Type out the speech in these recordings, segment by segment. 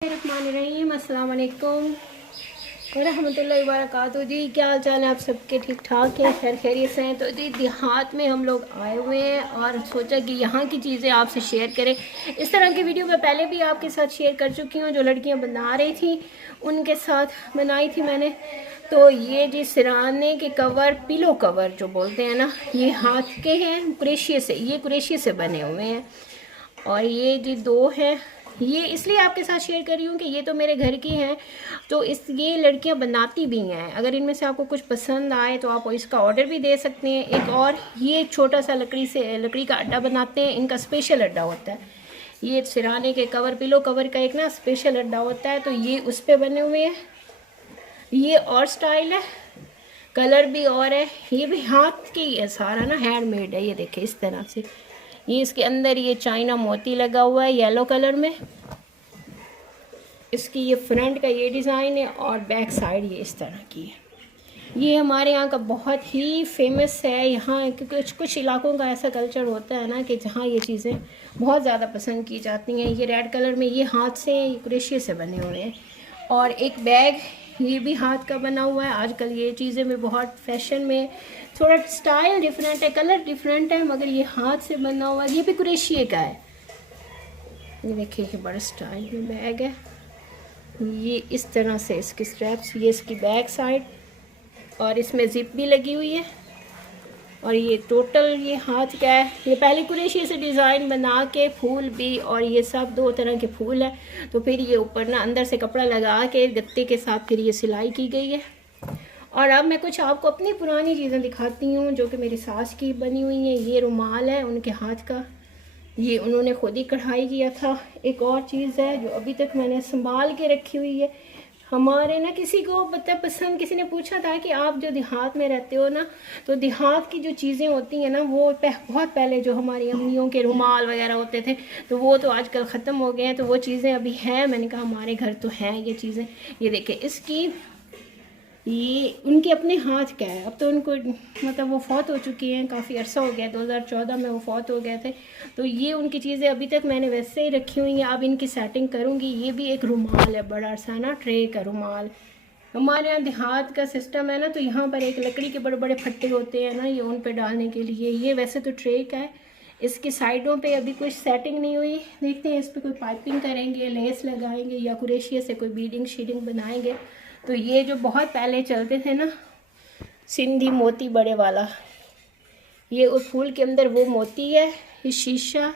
रहीम अस्सलाम वालेकुम रहमतुल्लाहि व बरकातहू। जी क्या हाल चाल है आप सबके? ठीक ठाक हैं, खैर खैरियत से हैं? तो जी देहात में हम लोग आए हुए हैं और सोचा कि यहाँ की चीज़ें आपसे शेयर करें। इस तरह की वीडियो मैं पहले भी आपके साथ शेयर कर चुकी हूँ, जो लड़कियाँ बना रही थी उनके साथ बनाई थी मैंने। तो ये जी सिराने के कवर, पिलो कवर जो बोलते हैं ना, ये हाथ के हैं, कुरेशिये से, ये कुरेशिये से बने हुए हैं। और ये जी दो हैं, ये इसलिए आपके साथ शेयर कर रही हूँ कि ये तो मेरे घर की हैं, तो ये लड़कियाँ बनाती भी हैं। अगर इनमें से आपको कुछ पसंद आए तो आप इसका ऑर्डर भी दे सकते हैं। एक और ये छोटा सा लकड़ी का अड्डा बनाते हैं, इनका स्पेशल अड्डा होता है। ये सिराने के कवर, पिलो कवर का एक ना स्पेशल अड्डा होता है, तो ये उस पर बने हुए हैं। ये और स्टाइल है, कलर भी और है, ये भी हाथ की है, सारा ना हैंडमेड है। ये देखें इस तरह से, ये इसके अंदर ये चाइना मोती लगा हुआ है येलो कलर में। इसकी ये फ्रंट का ये डिज़ाइन है और बैक साइड ये इस तरह की है। ये हमारे यहाँ का बहुत ही फेमस है यहाँ, क्योंकि कुछ इलाकों का ऐसा कल्चर होता है ना कि जहाँ ये चीज़ें बहुत ज़्यादा पसंद की जाती हैं। ये रेड कलर में, ये हाथ से, ये क्रोशिये से बने हुए हैं। और एक बैग, ये भी हाथ का बना हुआ है। आजकल ये चीज़ें में बहुत फैशन में, थोड़ा स्टाइल डिफरेंट है, कलर डिफरेंट है, मगर ये हाथ से बना हुआ है। ये भी क्रोशिये का है। ये देखिए, ये बड़ा स्टाइल में बैग है। ये इस तरह से इसकी स्ट्रैप्स, ये इसकी बैक साइड, और इसमें जिप भी लगी हुई है। और ये टोटल ये हाथ का है। ये पहले कुरेशिये से डिज़ाइन बना के फूल भी, और ये सब दो तरह के फूल है। तो फिर ये ऊपर ना अंदर से कपड़ा लगा के गत्ते के साथ फिर ये सिलाई की गई है। और अब मैं कुछ आपको अपनी पुरानी चीज़ें दिखाती हूँ जो कि मेरी सास की बनी हुई हैं। ये रुमाल है उनके हाथ का, ये उन्होंने खुद ही कढ़ाई किया था। एक और चीज़ है जो अभी तक मैंने संभाल के रखी हुई है। हमारे ना किसी को पसंद, किसी ने पूछा था कि आप जो देहात में रहते हो ना, तो देहात की जो चीज़ें होती हैं ना, वो बहुत पहले जो हमारी अम्मियों के रुमाल वगैरह होते थे, तो वो तो आजकल ख़त्म हो गए हैं। तो वो चीज़ें अभी हैं। मैंने कहा हमारे घर तो हैं ये चीज़ें। ये देखें, इसकी ये उनके अपने हाथ का है। अब तो उनको वो फौत हो चुकी हैं, काफ़ी अरसा हो गया, 2014 में वो फौत हो गए थे। तो ये उनकी चीज़ें अभी तक मैंने वैसे ही रखी हुई हैं। अब इनकी सेटिंग करूँगी। ये भी एक रुमाल है, बड़ा सा ना ट्रे का रुमाल। हमारे यहाँ देहात का सिस्टम है ना, तो यहाँ पर एक लकड़ी के बड़े बड़े फट्टे होते हैं ना, ये उन पर डालने के लिए। ये वैसे तो ट्रे का है। इसकी साइडों पे अभी कुछ सेटिंग नहीं हुई, देखते हैं इस पर कोई पाइपिंग करेंगे, लेस लगाएंगे, या कुरेशिये से कोई बीडिंग शीडिंग बनाएंगे। तो ये जो बहुत पहले चलते थे ना, सिंधी मोती बड़े वाला, ये उस फूल के अंदर वो मोती है, ये शीशा,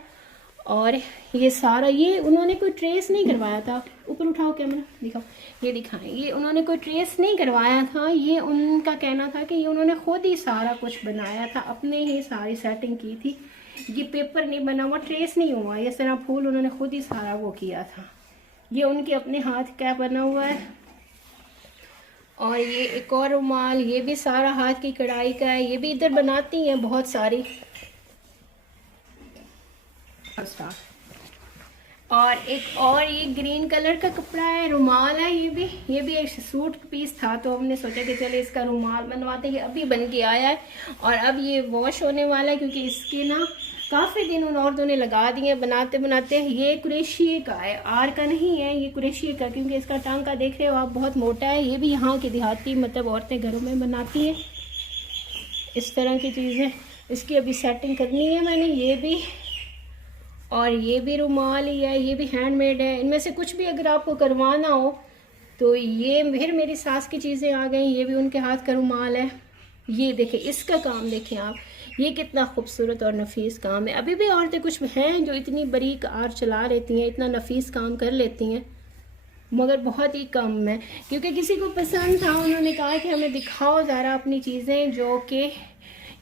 और ये सारा, ये उन्होंने कोई ट्रेस नहीं करवाया था। ऊपर उठाओ कैमरा, दिखाओ, ये दिखाएं। ये उन्होंने कोई ट्रेस नहीं करवाया था। ये उनका कहना था कि ये उन्होंने खुद ही सारा कुछ बनाया था, अपने ही सारी सेटिंग की थी। ये पेपर नहीं बना हुआ, ट्रेस नहीं हुआ, इस तरह फूल उन्होंने खुद ही सारा वो किया था। ये उनके अपने हाथ का बना हुआ है। और ये एक और रुमाल, ये भी सारा हाथ की कढ़ाई का है। ये भी इधर बनाती हैं बहुत सारी। और एक और ये ग्रीन कलर का कपड़ा है, रुमाल है। ये भी एक सूट पीस था, तो हमने सोचा कि चले इसका रुमाल बनवाते हैं। अभी बन के आया है और अब ये वॉश होने वाला है, क्योंकि इसके ना काफ़ी दिन उन औरतों ने लगा दिए बनाते बनाते। ये कुरेशिये का है, आर का नहीं है, ये कुरेशिये का, क्योंकि इसका टांका देख रहे हो आप, बहुत मोटा है। ये भी यहाँ की देहाती औरतें घरों में बनाती हैं इस तरह की चीज़ें। इसकी अभी सेटिंग करनी है मैंने। ये भी, और ये भी रुमाल ही है, ये भी हैंडमेड है। इनमें से कुछ भी अगर आपको करवाना हो तो ये फिर मेरी सास की चीज़ें आ गई। ये भी उनके हाथ का रुमाल है। ये देखें, इसका काम देखें आप, ये कितना खूबसूरत और नफीस काम है। अभी भी औरतें कुछ हैं जो इतनी बारीक आर चला लेती हैं, इतना नफीस काम कर लेती हैं, मगर बहुत ही कम है। क्योंकि किसी को पसंद था, उन्होंने कहा कि हमें दिखाओ ज़रा अपनी चीज़ें, जो कि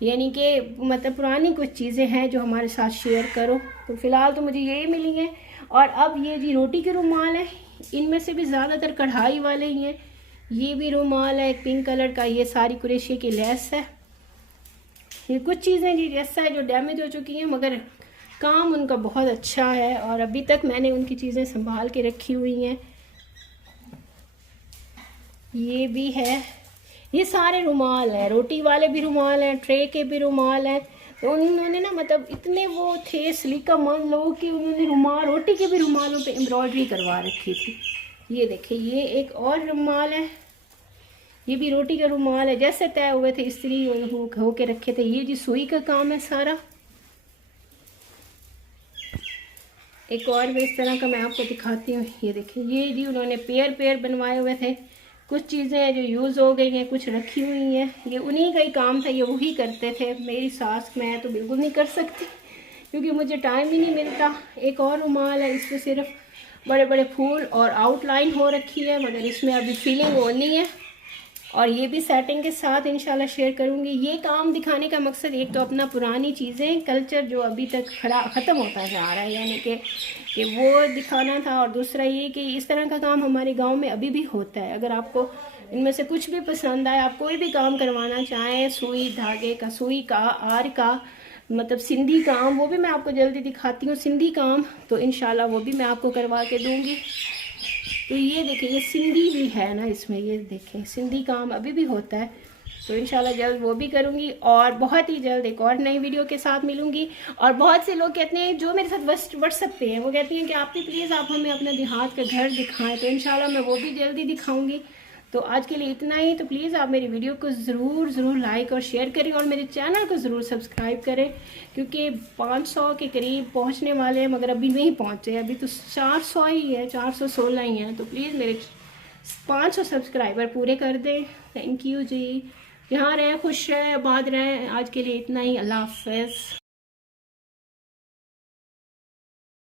यानी कि पुरानी कुछ चीज़ें हैं जो हमारे साथ शेयर करो। तो फ़िलहाल तो मुझे यही मिली हैं। और अब ये जी रोटी के रुमाल है, इनमें से भी ज़्यादातर कढ़ाई वाले ही हैं। ये भी रुमाल है एक पिंक कलर का, ये सारी कुरेशिये की लेस है। ये कुछ चीज़ें जी ऐसा है जो डैमेज हो चुकी हैं, मगर काम उनका बहुत अच्छा है और अभी तक मैंने उनकी चीज़ें संभाल के रखी हुई हैं। ये भी है, ये सारे रुमाल हैं, रोटी वाले भी रुमाल हैं, ट्रे के भी रुमाल हैं। तो उन्होंने ना मतलब इतने वो थे सलीका मंद लोग कि उन्होंने रुमाल, रोटी के भी रुमालों पे एम्ब्रॉयडरी करवा रखी थी। ये देखिए, ये एक और रुमाल है, ये भी रोटी का रुमाल है, जैसे तय हुए थे इस्त्री हो के रखे थे। ये जी सुई का काम है सारा। एक और भी इस तरह का मैं आपको दिखाती हूँ। ये देखिए, ये जी उन्होंने पेयर पेयर बनवाए हुए थे। कुछ चीज़ें हैं जो यूज़ हो गई हैं, कुछ रखी हुई हैं। ये उन्हीं का ही काम था, ये वही करते थे। मेरी सास मैं तो बिल्कुल नहीं कर सकती क्योंकि मुझे टाइम ही नहीं मिलता। एक और रुमाल है, इस पर सिर्फ बड़े बड़े फूल और आउटलाइन हो रखी है, मगर इसमें अभी फिलिंग होनी है और ये भी सेटिंग के साथ इंशाल्लाह शेयर करूँगी। ये काम दिखाने का मकसद एक तो अपना पुरानी चीज़ें, कल्चर जो अभी तक ख़त्म होता जा रहा है, यानी कि वो दिखाना था, और दूसरा ये कि इस तरह का काम हमारे गांव में अभी भी होता है। अगर आपको इनमें से कुछ भी पसंद आए, आप कोई भी काम करवाना चाहें, सुई धागे का, सुई का, आर का, मतलब सिंधी काम, वो भी मैं आपको जल्दी दिखाती हूँ। सिंधी काम तो इंशाल्लाह वो भी मैं आपको करवा के दूँगी। तो ये देखिए, ये सिंधी भी है ना इसमें, ये देखें सिंधी काम अभी भी होता है। तो इंशाल्लाह जल्द वो भी करूँगी और बहुत ही जल्द एक और नई वीडियो के साथ मिलूँगी। और बहुत से लोग कहते हैं जो मेरे साथ व्हाट्सएप पे हैं, वो कहती हैं कि आप भी प्लीज़ आप हमें अपना देहात का घर दिखाएं। तो इंशाल्लाह मैं वो भी जल्दी दिखाऊँगी। तो आज के लिए इतना ही। तो प्लीज़ आप मेरी वीडियो को ज़रूर लाइक और शेयर करें और मेरे चैनल को ज़रूर सब्सक्राइब करें, क्योंकि 500 के करीब पहुंचने वाले हैं, मगर अभी नहीं पहुंचे। अभी तो 400 ही है, 416 ही हैं। तो प्लीज़ मेरे 500 सब्सक्राइबर पूरे कर दें। थैंक यू जी। यहाँ रहें, खुश रहें, आबाद रहें। आज के लिए इतना ही। अल्लाह हाफ़िज़।